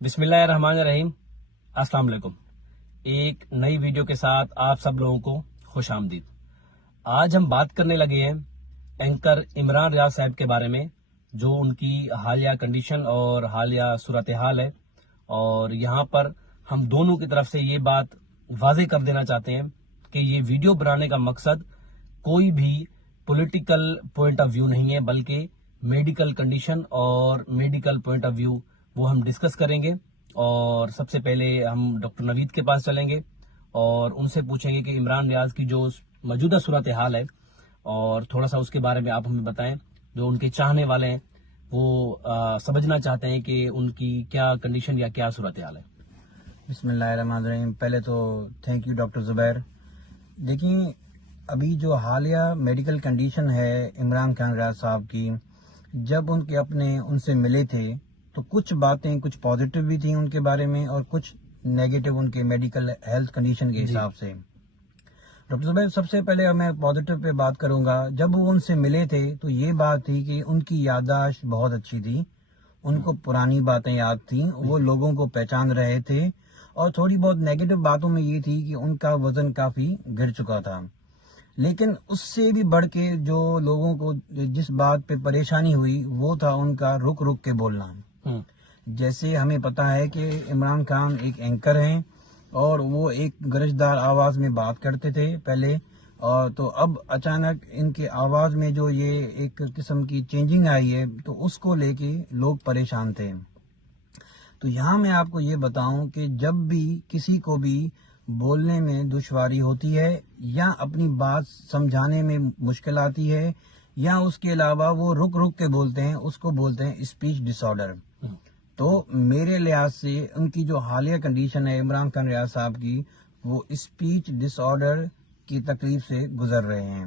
بسم اللہ الرحمن الرحیم۔ السلام علیکم۔ ایک نئی ویڈیو کے ساتھ آپ سب لوگوں کو خوش آمدید۔ آج ہم بات کرنے لگے ہیں اینکر عمران ریاض صاحب کے بارے میں، جو ان کی حالیہ کنڈیشن اور حالیہ صورتحال ہے، اور یہاں پر ہم دونوں کی طرف سے یہ بات واضح کر دینا چاہتے ہیں کہ یہ ویڈیو بنانے کا مقصد کوئی بھی پولیٹیکل پوائنٹ آف ویو نہیں ہے، بلکہ میڈیکل کنڈیشن اور میڈیکل پوائنٹ آف ویو وہ ہم ڈسکس کریں گے۔ اور سب سے پہلے ہم ڈاکٹر نوید کے پاس چلیں گے اور ان سے پوچھیں گے کہ عمران ریاض کی جو موجودہ صورتحال ہے اور تھوڑا سا اس کے بارے میں آپ ہمیں بتائیں۔ جو ان کے چاہنے والے ہیں وہ سمجھنا چاہتے ہیں کہ ان کی کیا کنڈیشن یا کیا صورتحال ہے۔ بسم اللہ الرحمن الرحیم۔ پہلے تو تھینک یو ڈاکٹر زبیر۔ دیکھیں، ابھی جو حالیہ میڈیکل کنڈیشن ہے عمران خان ریاض صاحب کی، جب ان سے ملے تھے تو کچھ باتیں کچھ پازیٹیو بھی تھیں ان کے بارے میں اور کچھ نیگیٹو ان کے میڈیکل ہیلتھ کنڈیشن کے حساب سے۔ ڈاکٹر زبیر، سب سے پہلے میں پازیٹیو پہ بات کروں گا۔ جب وہ ان سے ملے تھے تو یہ بات تھی کہ ان کی یادداشت بہت اچھی تھی، ان کو پرانی باتیں یاد تھیں، وہ لوگوں کو پہچان رہے تھے، اور تھوڑی بہت نیگیٹو باتوں میں یہ تھی کہ ان کا وزن کافی گر چکا تھا۔ لیکن اس سے بھی بڑھ کے جو لوگوں کو جس بات پہ پریشانی ہوئی وہ تھا ان کا رک رک کے بولنا۔ جیسے ہمیں پتا ہے کہ عمران خان ایک اینکر ہیں اور وہ ایک گرجدار آواز میں بات کرتے تھے پہلے، اور تو اب اچانک ان کے آواز میں جو یہ ایک قسم کی چینجنگ آئی ہے تو اس کو لے کے لوگ پریشان تھے۔ تو یہاں میں آپ کو یہ بتاؤں کہ جب بھی کسی کو بھی بولنے میں دشواری ہوتی ہے یا اپنی بات سمجھانے میں مشکل آتی ہے یا اس کے علاوہ وہ رک رک کے بولتے ہیں، اس کو بولتے ہیں اسپیچ ڈس آرڈر۔ تو میرے لحاظ سے ان کی جو حالیہ کنڈیشن ہے عمران خان ریاض صاحب کی، وہ اسپیچ ڈس آرڈر کی تکلیف سے گزر رہے ہیں۔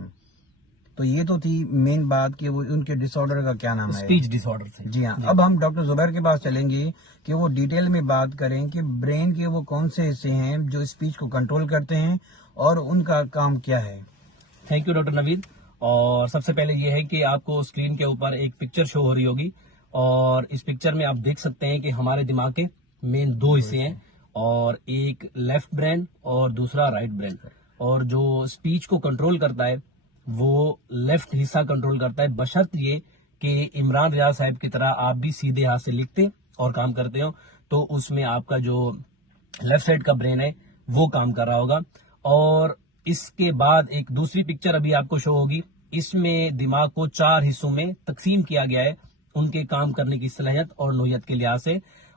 تو یہ تو تھی مین بات کہ وہ ان کے ڈس آرڈر کا کیا نام ہے، اسپیچ ڈس آرڈر سے۔ جی ہاں، اب ہم ڈاکٹر زبیر کے پاس چلیں گے کہ وہ ڈیٹیل میں بات کریں کہ برین کے وہ کون سے حصے ہیں جو اسپیچ کو کنٹرول کرتے ہیں اور ان کا کام کیا ہے۔ تھینک یو ڈاکٹر نوید۔ اور سب سے پہلے یہ ہے کہ آپ کو اسکرین کے اوپر ایک پکچر شو ہو رہی ہوگی، اور اس پکچر میں آپ دیکھ سکتے ہیں کہ ہمارے دماغ کے مین دو حصے ہیں، اور ایک لیفٹ برین اور دوسرا رائٹ برین، اور جو اسپیچ کو کنٹرول کرتا ہے وہ لیفٹ حصہ کنٹرول کرتا ہے، بشرط یہ کہ عمران ریاض صاحب کی طرح آپ بھی سیدھے ہاتھ سے لکھتے اور کام کرتے ہو، تو اس میں آپ کا جو لیفٹ سائڈ کا برین ہے وہ کام کر رہا ہوگا۔ اور اس کے بعد ایک دوسری پکچر ابھی آپ کو شو ہوگی، اس میں دماغ کو 4 حصوں میں تقسیم کیا گیا ہے ان کے کام کرنے کی صلاحیت اور نوعیت کے لحاظ سے۔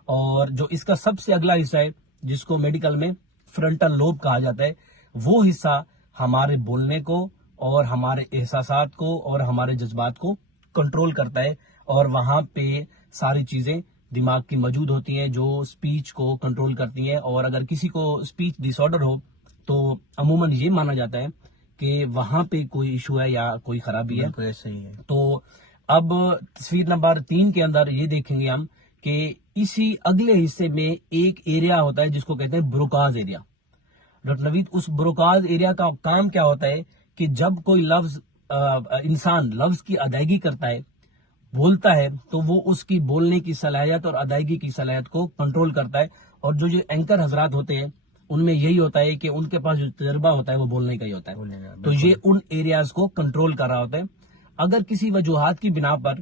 اور جو اس کا سب سے اگلا حصہ ہے جس کو میڈیکل میں فرنٹل لوب کہا جاتا ہے، وہ حصہ ہمارے بولنے کو اور ہمارے احساسات کو اور ہمارے جذبات کو کنٹرول کرتا ہے، اور وہاں پہ ساری چیزیں دماغ کی موجود ہوتی ہیں جو سپیچ کو کنٹرول کرتی ہیں۔ اور اگر کسی کو سپیچ ڈس آرڈر ہو تو عموماً یہ مانا جاتا ہے کہ وہاں پہ کوئی ایشو ہے یا کوئی خرابی ہے۔ بالکل ایسا ہی ہے۔ تو اب تصویر نمبر 3 کے اندر یہ دیکھیں گے ہم کہ اسی اگلے حصے میں ایک ایریا ہوتا ہے جس کو کہتے ہیں بروکاز ایریا۔ ڈاکٹر نوید، اس بروکاز ایریا کا کام کیا ہوتا ہے کہ جب کوئی انسان لفظ کی ادائیگی کرتا ہے، بولتا ہے، تو وہ اس کی بولنے کی صلاحیت اور ادائیگی کی صلاحیت کو کنٹرول کرتا ہے۔ اور جو اینکر حضرات ہوتے ہیں ان میں یہی ہوتا ہے کہ ان کے پاس جو تجربہ ہوتا ہے وہ بولنے کا ہی ہوتا ہے، تو یہ ان ایریاز کو کنٹرول کر رہا ہوتا ہے۔ اگر کسی وجوہات کی بنا پر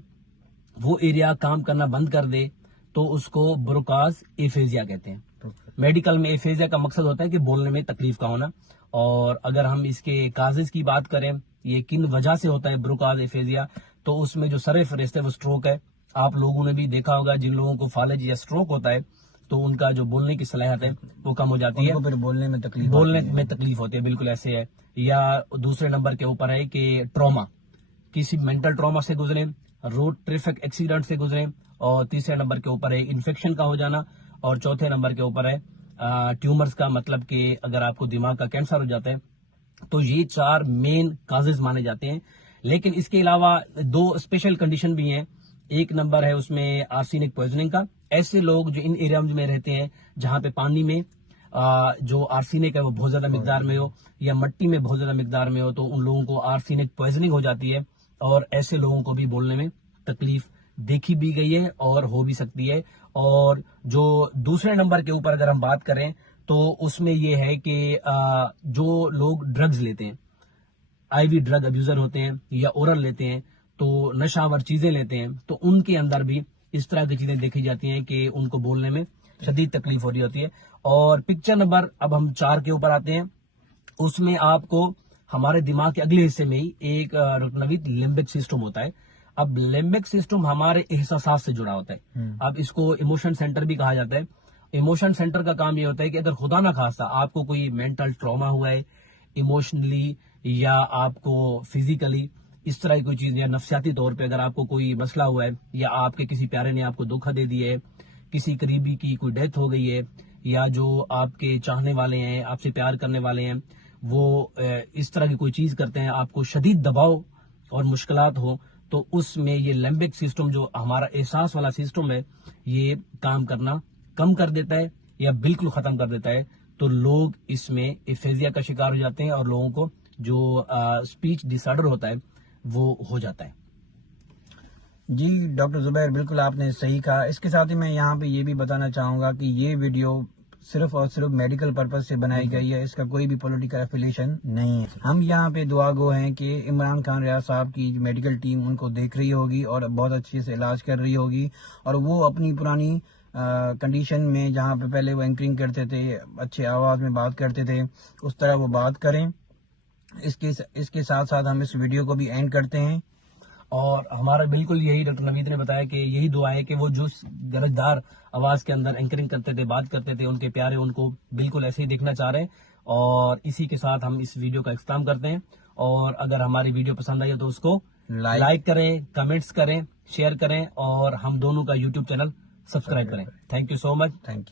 وہ ایریا کام کرنا بند کر دے تو اس کو بروکاز ایفیزیا کہتے ہیں۔ میڈیکل میں ایفیزیا کا مقصد ہوتا ہے کہ بولنے میں تکلیف کا ہونا۔ اور اگر ہم اس کے کازز کی بات کریں، یہ کن وجہ سے ہوتا ہے بروکاز ایفیزیا، تو اس میں جو سر فہرست ہے وہ سٹروک ہے۔ آپ لوگوں نے بھی دیکھا ہوگا جن لوگوں کو فالج یا سٹروک ہوتا ہے تو ان کا جو بولنے کی صلاحیت ہے وہ کم ہو جاتی ہے، پھر بولنے میں تکلیف ہوتی ہے، بالکل ایسے ہے۔ یا دوسرے نمبر کے اوپر ہے کہ ٹراما، کسی مینٹل ٹراما سے گزرے، روڈ ٹریفک ایکسیڈنٹ سے گزرے، اور تیسرے نمبر کے اوپر ہے انفیکشن کا ہو جانا، اور چوتھے نمبر کے اوپر ہے ٹیومرز کا، مطلب کہ اگر آپ کو دماغ کا کینسر ہو جاتا ہے۔ تو یہ 4 مین کازز مانے جاتے ہیں۔ لیکن اس کے علاوہ 2 اسپیشل کنڈیشن بھی ہیں۔ ایک نمبر ہے اس میں آرسینک پوائزننگ کا۔ ایسے لوگ جو ان ایریا میں رہتے ہیں جہاں پہ پانی میں جو آرسینک ہے وہ بہت زیادہ مقدار میں ہو یا مٹی میں بہت زیادہ مقدار میں ہو، تو ان لوگوں کو آرسینک پوائزننگ ہو جاتی ہے، اور ایسے لوگوں کو بھی بولنے میں تکلیف دیکھی بھی گئی ہے اور ہو بھی سکتی ہے. اور جو دوسرے نمبر کے اوپر اگر ہم بات کریں تو اس میں یہ ہے کہ جو لوگ ڈرگز لیتے ہیں, آئی وی ڈرگ ابیوزر ہوتے ہیں یا اورل لیتے ہیں, تو نشاور چیزیں لیتے ہیں, تو ان کے اندر بھی اس طرح کی چیزیں دیکھی جاتی ہیں کہ ان کو بولنے میں شدید تکلیف ہو رہی ہوتی ہے. اور پکچر نمبر اب ہم 4 کے اوپر آتے ہیں. اس میں آپ کو ہمارے دماغ کے اگلے حصے میں ہی ایک نوید لمبک سسٹم ہوتا ہے. اب لمبک سسٹم ہمارے احساسات سے جڑا ہوتا ہے. اب اس کو ایموشن سینٹر بھی کہا جاتا ہے. ایموشن سینٹر کا کام یہ ہوتا ہے کہ اگر خدا نہ خواستہ آپ کو کوئی مینٹل ٹراما ہوا ہے, ایموشنلی یا آپ کو فزیکلی اس طرح کی کوئی چیز, یا نفسیاتی طور پہ اگر آپ کو کوئی مسئلہ ہوا ہے, یا آپ کے کسی پیارے نے آپ کو دھوکہ دے دیا ہے, کسی قریبی کی کوئی ڈیتھ ہو گئی ہے, یا جو آپ کے چاہنے والے ہیں, آپ سے پیار کرنے والے ہیں, وہ اس طرح کی کوئی چیز کرتے ہیں, آپ کو شدید دباؤ اور مشکلات ہو, تو اس میں یہ لمبک سسٹم جو ہمارا احساس والا سسٹم ہے یہ کام کرنا کم کر دیتا ہے یا بالکل ختم کر دیتا ہے. تو لوگ اس میں ایفیزیا کا شکار ہو جاتے ہیں اور لوگوں کو جو اسپیچ ڈس آرڈر ہوتا ہے وہ ہو جاتا ہے. جی ڈاکٹر زبیر, بالکل آپ نے صحیح کہا. اس کے ساتھ ہی میں یہاں پہ یہ بھی بتانا چاہوں گا کہ یہ ویڈیو صرف اور صرف میڈیکل پرپز سے بنائی گئی ہے, اس کا کوئی بھی پولیٹیکل ایفیلیشن نہیں ہے. ہم یہاں پہ دعا گو ہیں کہ عمران خان ریاض صاحب کی میڈیکل ٹیم ان کو دیکھ رہی ہوگی اور بہت اچھے سے علاج کر رہی ہوگی, اور وہ اپنی پرانی کنڈیشن میں جہاں پہ پہلے وہ اینکرنگ کرتے تھے, اچھے آواز میں بات کرتے تھے, اس طرح وہ بات کریں. اس کے ساتھ ساتھ ہم اس ویڈیو کو بھی اینڈ کرتے ہیں. اور ہمارا بالکل یہی ڈاکٹر نوید نے بتایا کہ یہی دعا ہے کہ وہ جو گرجدار آواز کے اندر اینکرنگ کرتے تھے, بات کرتے تھے, ان کے پیارے ان کو بالکل ایسے ہی دیکھنا چاہ رہے ہیں. اور اسی کے ساتھ ہم اس ویڈیو کا اختتام کرتے ہیں. اور اگر ہماری ویڈیو پسند آئی تو اس کو لائک کریں, کمنٹس کریں, شیئر کریں, اور ہم دونوں کا یوٹیوب چینل سبسکرائب کریں. Thank you so much. Thank you.